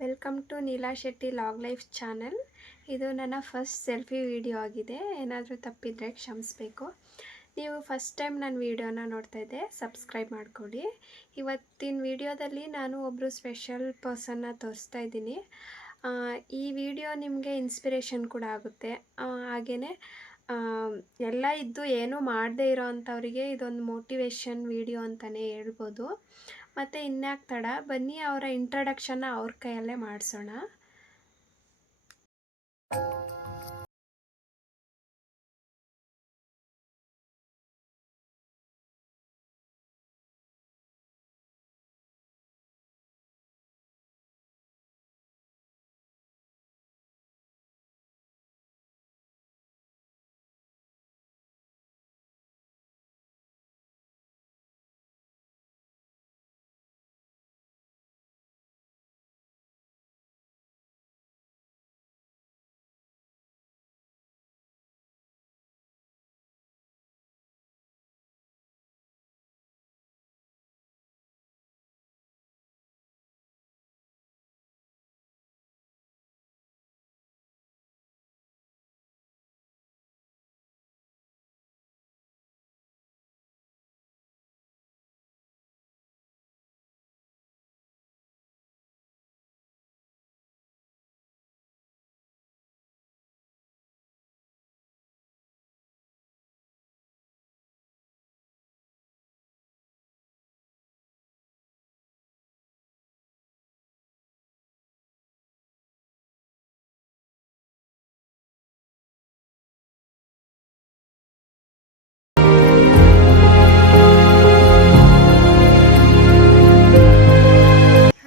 Welcome to Neela Shetty log life channel. ಇದು ನನ್ನ first selfie video ಆಗಿದೆ. ಏನಾದರೂ ತಪ್ಪಿದರೆ ಕ್ಷಮಿಸಬೇಕು. ನೀವು ಫಸ್ಟ್ ಟೈಮ್ ನನ್ನ ವಿಡಿಯೋನ ನೋಡ್ತಾ ಇದ್ದೆ, ಸಬ್ಸ್ಕ್ರೈಬ್ ಮಾಡ್ಕೊಳ್ಳಿ. ಇವತ್ತಿನ ವಿಡಿಯೋದಲ್ಲಿ ನಾನು ಒಬ್ಬರು ಸ್ಪೆಷಲ್ ಪರ್ಸನ್ನ ತೋರಿಸ್ತಾ ಇದ್ದೀನಿ. ಈ ವಿಡಿಯೋ ನಿಮಗೆ ಇನ್ಸ್ಪಿರೇಷನ್ ಕೂಡ ಆಗುತ್ತೆ. ಹಾಗೆಯೇ ಎಲ್ಲ ಇದ್ದು ಏನೂ ಮಾಡದೇ ಇರೋ ಅಂಥವರಿಗೆ ಇದೊಂದು ಮೋಟಿವೇಶನ್ ವಿಡಿಯೋ ಅಂತಲೇ ಹೇಳ್ಬೋದು. ಮತ್ತು ಇನ್ಯಾಕೆ ತಡ, ಬನ್ನಿ ಅವರ ಇಂಟ್ರಡಕ್ಷನ್ನ ಅವ್ರ ಕೈಯಲ್ಲೇ ಮಾಡಿಸೋಣ.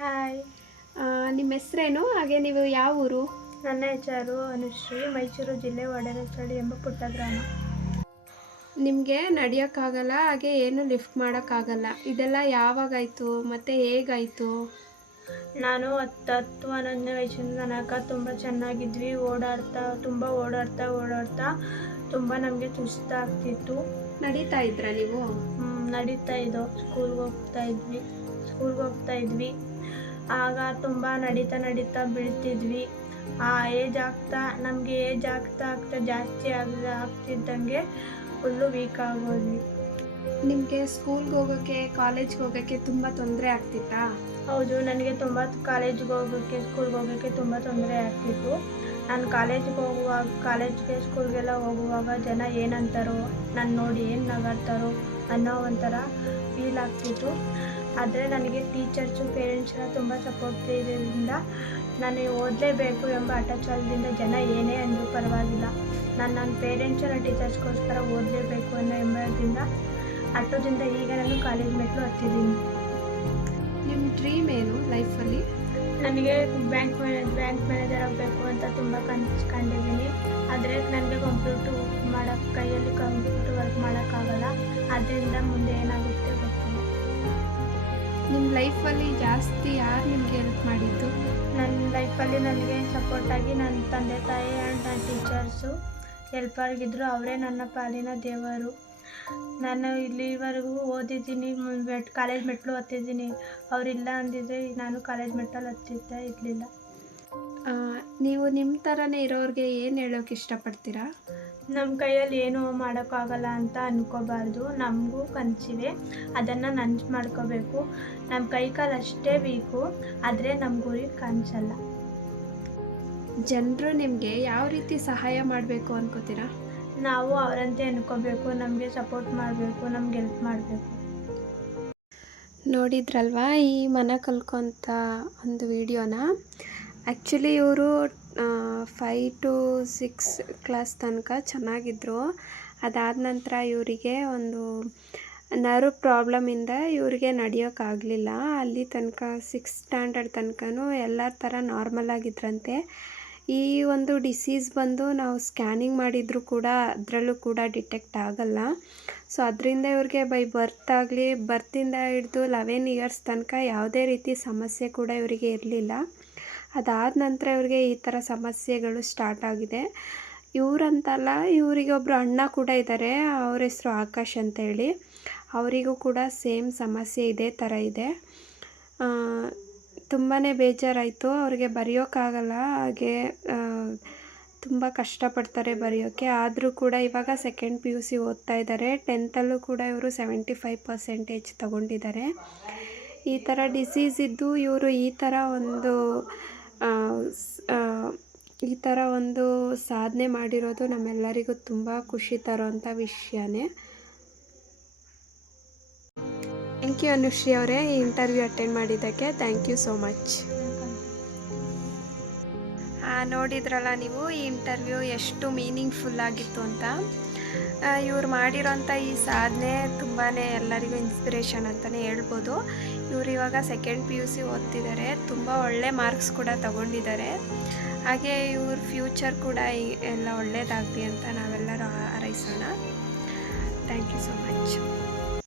ಹಾಯ್, ನಿಮ್ಮ ಹೆಸರೇನು? ಹಾಗೆ ನೀವು ಯಾವ ಊರು? ನನ್ನ ಹೆಸರು ಅನುಶ್ರೀ. ಮೈಸೂರು ಜಿಲ್ಲೆ ವಡರಚಳ್ಳಿ ಎಂಬ ಪುಟ್ಟ ಗ್ರಾಮ. ನಿಮಗೆ ನಡೆಯೋಕ್ಕಾಗಲ್ಲ, ಹಾಗೆ ಏನು ಲಿಫ್ಟ್ ಮಾಡೋಕ್ಕಾಗಲ್ಲ, ಇದೆಲ್ಲ ಯಾವಾಗಾಯಿತು ಮತ್ತು ಹೇಗಾಯಿತು? ನಾನು 10-11ನೇ ವಯಸ್ಸಿನ ತನಕ ತುಂಬ ಚೆನ್ನಾಗಿದ್ವಿ. ಓಡಾಡ್ತಾ ತುಂಬ ನಮಗೆ ಸುಸ್ತಾಗ್ತಿತ್ತು. ನಡೀತಾ ಇದ್ರಾ ನೀವು? ನಡೀತಾ ಇದ್ದೋ. ಸ್ಕೂಲ್ಗೆ ಹೋಗ್ತಾ ಇದ್ವಿ. ಆಗ ತುಂಬ ನಡೀತಾ ಬೀಳ್ತಿದ್ವಿ. ನಮಗೆ ಏಜ್ ಆಗ್ತಾ ಜಾಸ್ತಿ ಆಗ್ತಿದ್ದಂಗೆ ಫುಲ್ಲು ವೀಕ್ ಆಗೋದ್ವಿ. ನಿಮಗೆ ಸ್ಕೂಲ್ಗೆ ಹೋಗೋಕ್ಕೆ, ಕಾಲೇಜ್ಗೆ ಹೋಗೋಕ್ಕೆ ತುಂಬ ತೊಂದರೆ ಆಗ್ತಿತ್ತಾ? ಹೌದು, ನನಗೆ ತುಂಬ ಸ್ಕೂಲ್ಗೆ ಹೋಗೋಕ್ಕೆ ತುಂಬ ತೊಂದರೆ ಆಗ್ತಿತ್ತು. ನಾನು ಕಾಲೇಜ್ಗೆ ಸ್ಕೂಲ್ಗೆಲ್ಲ ಹೋಗುವಾಗ ಜನ ಏನಂತಾರೋ, ನಾನು ನೋಡಿ ಏನು ನಗಾಡ್ತಾರೋ ಅನ್ನೋ ಒಂಥರ ಫೀಲ್ ಆಗ್ತಿತ್ತು. ಆದರೆ ನನಗೆ ಟೀಚರ್ಸು, ಪೇರೆಂಟ್ಸ್ನ ತುಂಬ ಸಪೋರ್ಟ್ ಇರೋದ್ರಿಂದ ನಾನು ಓದಲೇಬೇಕು ಎಂಬ ಹಠಚಾಲದಿಂದ ಜನ ಏನೇ ಅಂದರೂ ಪರವಾಗಿಲ್ಲ, ನನ್ನ ಪೇರೆಂಟ್ಸು, ನನ್ನ ಟೀಚರ್ಸ್ಗೋಸ್ಕರ ಓದಲೇಬೇಕು ಎಂಬುದರಿಂದ ಹಠದಿಂದ ಈಗ ನಾನು ಕಾಲೇಜ್ ಮೆಟ್ಲು ಹತ್ತಿದ್ದೀನಿ. ನಿಮ್ಮ ಡ್ರೀಮ್ ಏನು ಲೈಫಲ್ಲಿ? ನನಗೆ ಬ್ಯಾಂಕ್ ಮ್ಯಾನೇಜರ್ ಆಗಬೇಕು ಅಂತ ತುಂಬ ಕಂಡಿದ್ದೀನಿ. ಆದರೆ ನನಗೆ ಕೈಯಲ್ಲಿ ಕಂಪ್ಯೂಟರ್ ವರ್ಕ್ ಮಾಡೋಕ್ಕಾಗಲ್ಲ. ಆದ್ದರಿಂದ ಮುಂದೆ ಏನಾಗುತ್ತೆ ಗೊತ್ತಿಲ್ಲ. ನಿಮ್ಮ ಲೈಫಲ್ಲಿ ಜಾಸ್ತಿ ಯಾರು ನಿಮಗೆ ಹೆಲ್ಪ್ ಮಾಡಿದ್ದು? ನನ್ನ ಲೈಫಲ್ಲಿ ನನಗೆ ಸಪೋರ್ಟಾಗಿ ನನ್ನ ತಂದೆ ತಾಯಿ ಆ್ಯಂಡ್ ನನ್ನ ಟೀಚರ್ಸು ಹೆಲ್ಪ್ ಆಗಿದ್ದರು. ಅವರೇ ನನ್ನ ಪಾಲಿನ ದೇವರು. ನಾನು ಇಲ್ಲಿವರೆಗೂ ಓದಿದ್ದೀನಿ, ಕಾಲೇಜ್ ಮೆಟ್ಲು ಹತ್ತಿದ್ದೀನಿ. ಅವರಿಲ್ಲ ಅಂದಿದ್ರೆ ನಾನು ಕಾಲೇಜ್ ಮೆಟ್ಟಲ್ಲಿ ಹತ್ತಿರ್ತಾ ಇರಲಿಲ್ಲ. ನೀವು ನಿಮ್ಮ ಥರನೇ ಇರೋರಿಗೆ ಏನು ಹೇಳೋಕೆ ಇಷ್ಟಪಡ್ತೀರಾ? ನಮ್ಮ ಕೈಯಲ್ಲಿ ಏನೂ ಮಾಡೋಕ್ಕಾಗಲ್ಲ ಅಂತ ಅಂದ್ಕೋಬಾರ್ದು. ನಮಗೂ ಕನಸಿದೆ, ಅದನ್ನು ನನಸು ಮಾಡ್ಕೋಬೇಕು. ನಮ್ಮ ಕೈ ಕಾಲು ಅಷ್ಟೇ ವೀಕು, ಆದರೆ ನಮ್ಮ ಗುರಿ ಕನಸಲ್ಲ. ಜನರು ನಿಮಗೆ ಯಾವ ರೀತಿ ಸಹಾಯ ಮಾಡಬೇಕು ಅನ್ಕೋತೀರಾ? ನಾವು ಅವರಂತೆ ಅನ್ಕೋಬೇಕು, ನಮಗೆ ಸಪೋರ್ಟ್ ಮಾಡಬೇಕು, ನಮ್ಗೆ ಹೆಲ್ಪ್ ಮಾಡಬೇಕು. ನೋಡಿದ್ರಲ್ವಾ ಈ ಮನ ಕಲ್ಕೊಂತ ಒಂದು ವಿಡಿಯೋನ? ಆ್ಯಕ್ಚುಲಿ ಇವರು 5 to 6 ಕ್ಲಾಸ್ ತನಕ ಚೆನ್ನಾಗಿದ್ದರು. ಅದಾದ ನಂತರ ಇವರಿಗೆ ಒಂದು ನರ್ವ್ ಪ್ರಾಬ್ಲಮಿಂದ ಇವರಿಗೆ ನಡೆಯೋಕ್ಕಾಗಲಿಲ್ಲ. ಅಲ್ಲಿ ತನಕ 6th ಸ್ಟ್ಯಾಂಡರ್ಡ್ ತನಕನೂ ಎಲ್ಲರ ಥರ ನಾರ್ಮಲ್ ಆಗಿದ್ರಂತೆ. ಈ ಒಂದು ಡಿಸೀಸ್ ಬಂದು ನಾವು ಸ್ಕ್ಯಾನಿಂಗ್ ಮಾಡಿದರೂ ಕೂಡ ಅದರಲ್ಲೂ ಕೂಡ ಡಿಟೆಕ್ಟ್ ಆಗಲ್ಲ. ಸೊ ಅದರಿಂದ ಇವ್ರಿಗೆ ಬೈ ಬರ್ತಿಂದ ಹಿಡಿದು 11 ಇಯರ್ಸ್ ತನಕ ಯಾವುದೇ ರೀತಿ ಸಮಸ್ಯೆ ಕೂಡ ಇವರಿಗೆ ಇರಲಿಲ್ಲ. ಅದಾದ ನಂತರ ಇವ್ರಿಗೆ ಈ ಥರ ಸಮಸ್ಯೆಗಳು ಸ್ಟಾರ್ಟ್ ಆಗಿದೆ. ಇವರಂತಲ್ಲ, ಇವರಿಗೆ ಒಬ್ಬರು ಅಣ್ಣ ಕೂಡ ಇದ್ದಾರೆ, ಅವ್ರ ಹೆಸರು ಆಕಾಶ್ ಅಂತೇಳಿ. ಅವರಿಗೂ ಕೂಡ ಸೇಮ್ ಸಮಸ್ಯೆ ಇದೇ ಥರ ಇದೆ. ತುಂಬಾ ಬೇಜಾರಾಯಿತು. ಅವ್ರಿಗೆ ಬರೆಯೋಕ್ಕಾಗಲ್ಲ, ಹಾಗೆ ತುಂಬ ಕಷ್ಟಪಡ್ತಾರೆ ಬರೆಯೋಕ್ಕೆ. ಆದರೂ ಕೂಡ ಇವಾಗ ಸೆಕೆಂಡ್ PUC ಓದ್ತಾ ಇದ್ದಾರೆ. 10ಥಲ್ಲೂ ಕೂಡ ಇವರು 75% ತಗೊಂಡಿದ್ದಾರೆ. ಈ ಥರ ಡಿಸೀಸ್ ಇದ್ದು ಇವರು ಈ ಥರ ಒಂದು ಸಾಧನೆ ಮಾಡಿರೋದು ನಮ್ಮೆಲ್ಲರಿಗೂ ತುಂಬ ಖುಷಿ ತರೋಂಥ ವಿಷಯನೇ. ಥ್ಯಾಂಕ್ ಯು ಅನುಶ್ರೀ ಅವರೇ, ಈ ಇಂಟರ್ವ್ಯೂ ಅಟೆಂಡ್ ಮಾಡಿದ್ದಕ್ಕೆ ಥ್ಯಾಂಕ್ ಯು ಸೋ ಮಚ್. ನೋಡಿದ್ರಲ್ಲ ನೀವು ಈ ಇಂಟರ್ವ್ಯೂ ಎಷ್ಟು ಮೀನಿಂಗ್ಫುಲ್ ಆಗಿತ್ತು ಅಂತ. ಇವ್ರು ಮಾಡಿರೋಂಥ ಈ ಸಾಧನೆ ತುಂಬಾ ಎಲ್ಲರಿಗೂ ಇನ್ಸ್ಪಿರೇಷನ್ ಅಂತಲೇ ಹೇಳ್ಬೋದು. ಇವರು ಇವಾಗ ಸೆಕೆಂಡ್ PUC ಓದ್ತಿದ್ದಾರೆ, ತುಂಬ ಒಳ್ಳೆ ಮಾರ್ಕ್ಸ್ ಕೂಡ ತಗೊಂಡಿದ್ದಾರೆ. ಹಾಗೆ ಇವ್ರ ಫ್ಯೂಚರ್ ಕೂಡ ಎಲ್ಲ ಒಳ್ಳೆಯದಾಗಲಿ ಅಂತ ನಾವೆಲ್ಲರೂ ಹಾರೈಸೋಣ. Thank you so much.